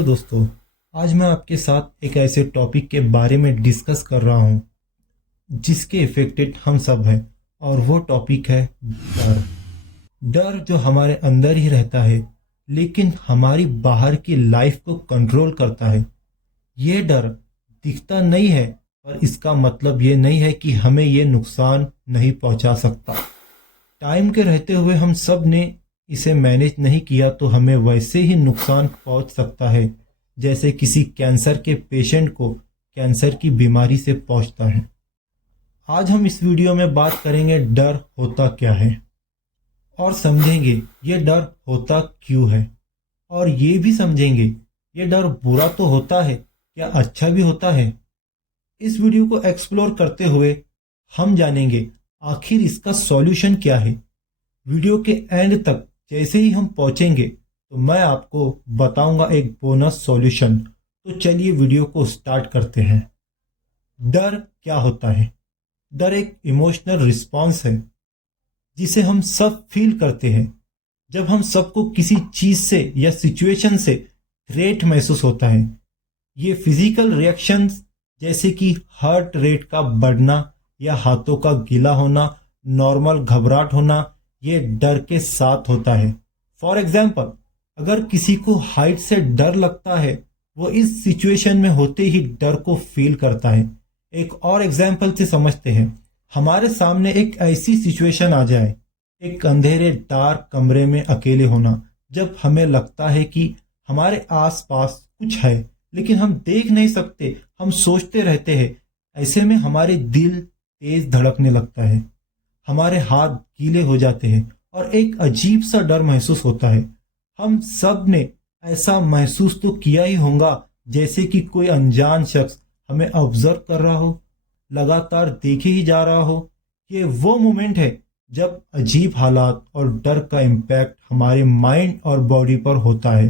Hello दोस्तों। आज मैं आपके साथ एक ऐसे टॉपिक के बारे में डिस्कस कर रहा हूँ जिसके इफेक्टेड हम सब हैं, और वो टॉपिक है डर। डर जो हमारे अंदर ही रहता है लेकिन हमारी बाहर की लाइफ को कंट्रोल करता है। ये डर दिखता नहीं है, पर इसका मतलब ये नहीं है कि हमें ये नुकसान नहीं पहुंचा सकता। टाइम के रहते हुए हम सब ने इसे मैनेज नहीं किया तो हमें वैसे ही नुकसान पहुंच सकता है जैसे किसी कैंसर के पेशेंट को कैंसर की बीमारी से पहुंचता है। आज हम इस वीडियो में बात करेंगे डर होता क्या है, और समझेंगे ये डर होता क्यों है, और ये भी समझेंगे ये डर बुरा तो होता है, क्या अच्छा भी होता है। इस वीडियो को एक्सप्लोर करते हुए हम जानेंगे आखिर इसका सॉल्यूशन क्या है। वीडियो के एंड तक जैसे ही हम पहुंचेंगे तो मैं आपको बताऊंगा एक बोनस सॉल्यूशन। तो चलिए वीडियो को स्टार्ट करते हैं। डर क्या होता है? डर एक इमोशनल रिस्पॉन्स है जिसे हम सब फील करते हैं जब हम सबको किसी चीज से या सिचुएशन से थ्रेट महसूस होता है। ये फिजिकल रिएक्शंस जैसे कि हार्ट रेट का बढ़ना या हाथों का गीला होना, नॉर्मल घबराहट होना, ये डर के साथ होता है। फॉर एग्जाम्पल, अगर किसी को हाइट से डर लगता है, वो इस सिचुएशन में होते ही डर को फील करता है। एक और एग्जाम्पल से समझते हैं। हमारे सामने एक ऐसी सिचुएशन आ जाए, एक अंधेरे डार्क कमरे में अकेले होना, जब हमें लगता है कि हमारे आसपास कुछ है लेकिन हम देख नहीं सकते, हम सोचते रहते हैं। ऐसे में हमारे दिल तेज धड़कने लगता है, हमारे हाथ गीले हो जाते हैं और एक अजीब सा डर महसूस होता है। हम सब ने ऐसा महसूस तो किया ही होगा, जैसे कि कोई अनजान शख्स हमें ऑब्जर्व कर रहा हो, लगातार देखे ही जा रहा हो। ये वो मोमेंट है जब अजीब हालात और डर का इम्पैक्ट हमारे माइंड और बॉडी पर होता है।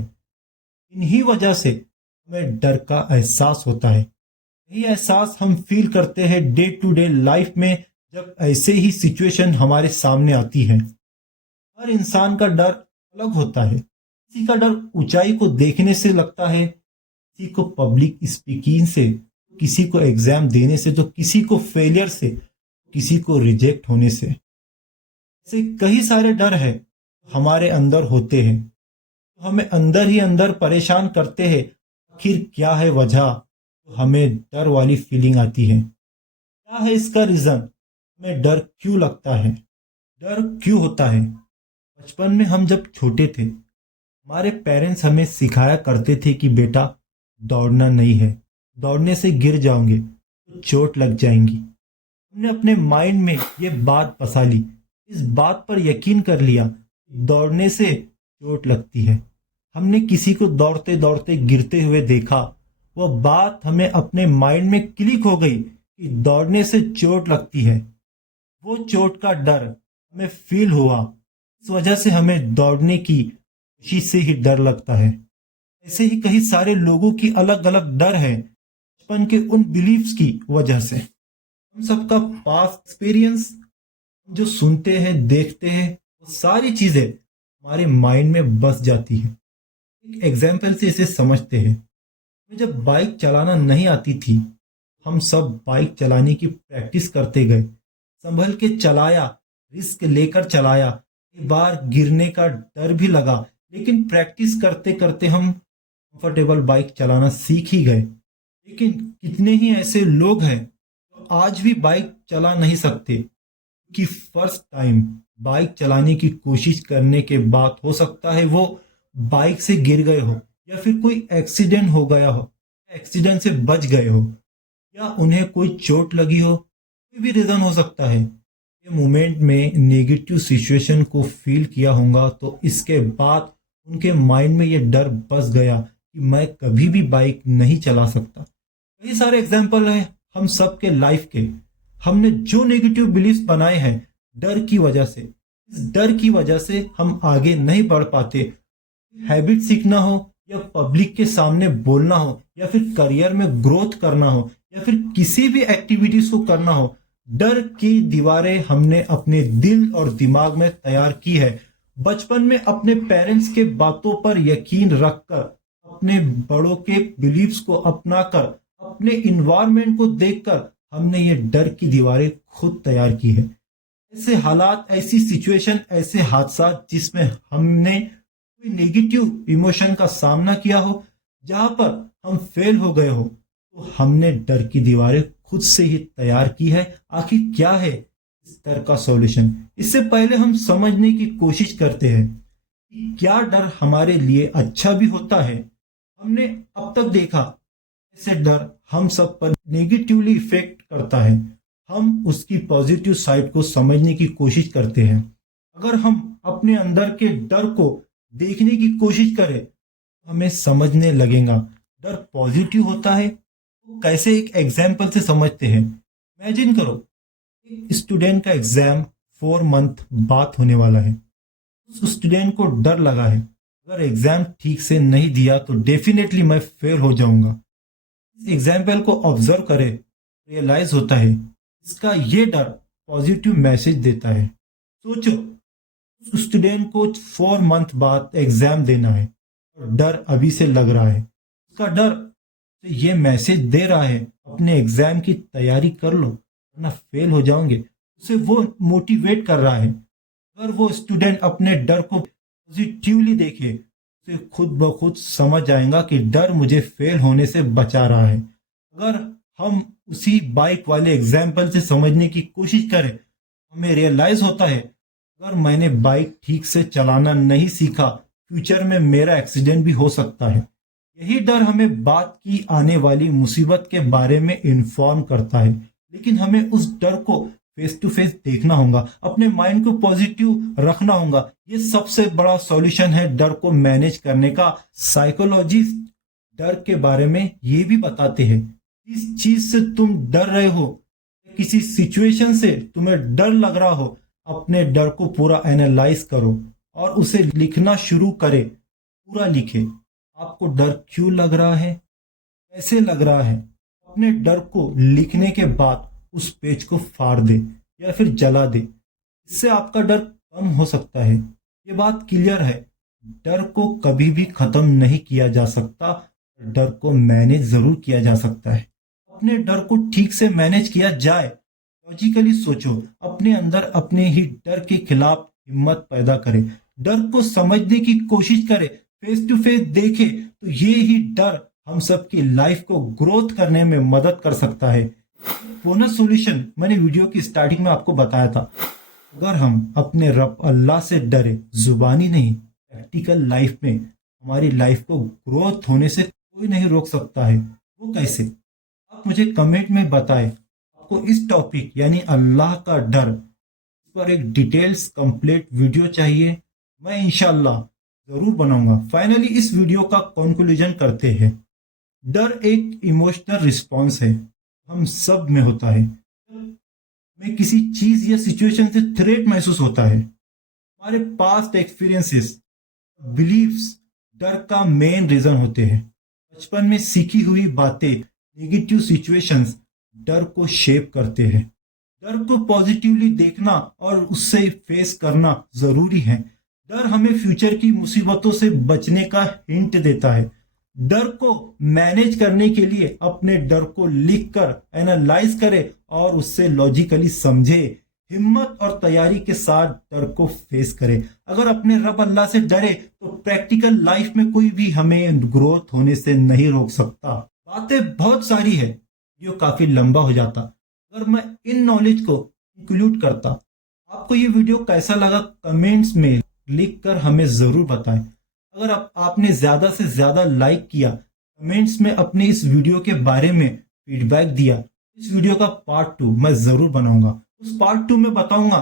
इन्हीं वजह से हमें डर का एहसास होता है। यही एहसास हम फील करते हैं डे टू डे लाइफ में जब ऐसे ही सिचुएशन हमारे सामने आती है। हर इंसान का डर अलग होता है। किसी का डर ऊंचाई को देखने से लगता है, किसी को पब्लिक स्पीकिंग से, किसी को एग्जाम देने से, तो किसी को फेलियर से, किसी को रिजेक्ट होने से। ऐसे कई सारे डर है हमारे अंदर होते हैं, तो हमें अंदर ही अंदर परेशान करते हैं। आखिर क्या है वजह तो हमें डर वाली फीलिंग आती है? क्या है इसका रीजन? हमें डर क्यों लगता है? डर क्यों होता है? बचपन में हम जब छोटे थे, हमारे पेरेंट्स हमें सिखाया करते थे कि बेटा दौड़ना नहीं है, दौड़ने से गिर जाओगे तो चोट लग जाएंगी। हमने अपने माइंड में ये बात बसा ली, इस बात पर यकीन कर लिया कि दौड़ने से चोट लगती है। हमने किसी को दौड़ते दौड़ते गिरते हुए देखा, वह बात हमें अपने माइंड में क्लिक हो गई कि दौड़ने से चोट लगती है। वो चोट का डर हमें फील हुआ, इस वजह से हमें दौड़ने की कोशिश से ही डर लगता है। ऐसे ही कई सारे लोगों की अलग अलग डर है बचपन के उन बिलीव्स की वजह से। हम सबका पास्ट एक्सपीरियंस जो सुनते हैं, देखते हैं, वो सारी चीजें हमारे माइंड में बस जाती है। एक एग्जाम्पल से इसे समझते हैं। हमें जब बाइक चलाना नहीं आती थी, हम सब बाइक चलाने की प्रैक्टिस करते गए, संभल के चलाया, रिस्क लेकर चलाया। कई बार गिरने का डर भी लगा, लेकिन प्रैक्टिस करते करते हम कंफर्टेबल बाइक चलाना सीख ही गए। लेकिन कितने ही ऐसे लोग हैं जो आज भी बाइक चला नहीं सकते, कि फर्स्ट टाइम बाइक चलाने की कोशिश करने के बाद हो सकता है वो बाइक से गिर गए हो, या फिर कोई एक्सीडेंट हो गया हो, एक्सीडेंट से बच गए हो, या उन्हें कोई चोट लगी हो, कोई भी रीजन हो सकता है। ये मोमेंट में नेगेटिव सिचुएशन को फील किया होगा, तो इसके बाद उनके माइंड में ये डर बस गया कि मैं कभी भी बाइक नहीं चला सकता। कई सारे एग्जाम्पल है हम सब के लाइफ के। हमने जो नेगेटिव बिलीफ्स बनाए हैं डर की वजह से, इस डर की वजह से हम आगे नहीं बढ़ पाते। हैबिट सीखना हो, या पब्लिक के सामने बोलना हो, या फिर करियर में ग्रोथ करना हो, या फिर किसी भी एक्टिविटीज को करना हो, डर की दीवारें हमने अपने दिल और दिमाग में तैयार की है। बचपन में अपने पेरेंट्स के बातों पर यकीन रखकर अपने बड़ों के बिलीव्स को अपनाकर, अपने इन्वायरमेंट को देखकर हमने ये डर की दीवारें खुद तैयार की है। ऐसे हालात, ऐसी सिचुएशन, ऐसे हादसा जिसमें हमने कोई नेगेटिव इमोशन का सामना किया हो, जहां पर हम फेल हो गए हो, तो हमने डर की दीवारें खुद से ही तैयार की है। आखिर क्या है इस डर का सॉल्यूशन? इससे पहले हम समझने की कोशिश करते हैं कि क्या डर हमारे लिए अच्छा भी होता है। हमने अब तक देखा ऐसे डर हम सब पर नेगेटिवली इफेक्ट करता है। हम उसकी पॉजिटिव साइड को समझने की कोशिश करते हैं। अगर हम अपने अंदर के डर को देखने की कोशिश करें तो हमें समझने लगेगा डर पॉजिटिव होता है। तो कैसे, एक एग्जाम्पल से समझते हैं। इमेजिन करो, एक स्टूडेंट का एग्जाम 4 मंथ बाद होने वाला है। उस स्टूडेंट को डर लगा है, अगर एग्जाम ठीक से नहीं दिया तो डेफिनेटली मैं फेल हो जाऊंगा। इस एग्जाम्पल को ऑब्जर्व करें, रियलाइज होता है इसका ये डर पॉजिटिव मैसेज देता है। सोचो, उस स्टूडेंट को 4 मंथ बाद एग्जाम देना है और डर अभी से लग रहा है। उसका डर ये मैसेज दे रहा है अपने एग्जाम की तैयारी कर लो वरना फेल हो जाओगे। उसे वो मोटिवेट कर रहा है। अगर वो स्टूडेंट अपने डर को पॉजिटिवली देखे, उसे खुद ब खुद समझ आएगा कि डर मुझे फेल होने से बचा रहा है। अगर हम उसी बाइक वाले एग्जाम्पल से समझने की कोशिश करें, हमें रियलाइज होता है अगर मैंने बाइक ठीक से चलाना नहीं सीखा, फ्यूचर में मेरा एक्सीडेंट भी हो सकता है। यही डर हमें बाद की आने वाली मुसीबत के बारे में इन्फॉर्म करता है, लेकिन हमें उस डर को फेस टू फेस देखना होगा, अपने माइंड को पॉजिटिव रखना होगा। ये सबसे बड़ा सॉल्यूशन है डर को मैनेज करने का। साइकोलॉजिस्ट डर के बारे में ये भी बताते हैं, इस चीज से तुम डर रहे हो, किसी सिचुएशन से तुम्हें डर लग रहा हो, अपने डर को पूरा एनालाइज करो और उसे लिखना शुरू करें। पूरा लिखे, आपको डर क्यों लग रहा है, कैसे लग रहा है। अपने डर को लिखने के बाद उस पेज को फाड़ दे या फिर जला दे। इससे आपका डर कम हो सकता है। ये बात क्लियर है, डर को कभी भी खत्म नहीं किया जा सकता, डर को मैनेज जरूर किया जा सकता है। अपने डर को ठीक से मैनेज किया जाए। लॉजिकली सोचो, अपने अंदर अपने ही डर के खिलाफ हिम्मत पैदा करें, डर को समझने की कोशिश करें, फेस टू फेस देखे, तो ये ही डर हम सबकी लाइफ को ग्रोथ करने में मदद कर सकता है। बोनस सॉल्यूशन मैंने वीडियो की स्टार्टिंग में आपको बताया था। अगर हम अपने रब अल्लाह से डरे, जुबानी नहीं, प्रैक्टिकल लाइफ में हमारी लाइफ को ग्रोथ होने से कोई नहीं रोक सकता है। वो कैसे, आप मुझे कमेंट में बताएं। आपको इस टॉपिक यानी अल्लाह का डर, इस पर एक डिटेल्स कंप्लीट वीडियो चाहिए, मैं इंशाल्लाह जरूर बनाऊंगा। फाइनली इस वीडियो का कंक्लूजन करते हैं। डर एक इमोशनल रिस्पॉन्स है, हम सब में होता है। में किसी चीज या सिचुएशन से थ्रेट महसूस होता है। हमारे पास्ट एक्सपीरियंसेस, बिलीव्स डर का मेन रीजन होते हैं। बचपन में सीखी हुई बातें, नेगेटिव सिचुएशंस डर को शेप करते हैं। डर को पॉजिटिवली देखना और उससे फेस करना जरूरी है। डर हमें फ्यूचर की मुसीबतों से बचने का हिंट देता है। डर को मैनेज करने के लिए अपने डर को लिखकर एनालाइज करें और उससे लॉजिकली समझे। हिम्मत और तैयारी के साथ डर को फेस करें। अगर अपने रब अल्लाह से डरे तो प्रैक्टिकल लाइफ में कोई भी हमें ग्रोथ होने से नहीं रोक सकता। बातें बहुत सारी है, ये काफी लंबा हो जाता अगर मैं इन नॉलेज को इंक्लूड करता। आपको ये वीडियो कैसा लगा कमेंट्स में लिखकर हमें जरूर बताएं। अगर आपने ज्यादा से ज्यादा लाइक किया, कमेंट्स में अपने इस वीडियो के बारे में फीडबैक दिया, इस वीडियो का पार्ट 2 मैं जरूर बनाऊंगा। उस पार्ट 2 में बताऊंगा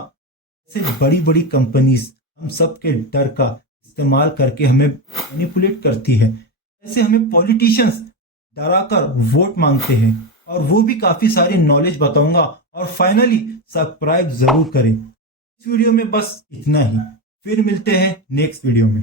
ऐसे बड़ी बड़ी कंपनीज हम सब के डर का इस्तेमाल करके हमें मैनिपुलेट करती है। ऐसे हमें पॉलिटिशियंस डराकर वोट मांगते हैं, और वो भी काफी सारी नॉलेज बताऊंगा। और फाइनली सब्सक्राइब जरूर करें। इस वीडियो में बस इतना ही, फिर मिलते हैं नेक्स्ट वीडियो में।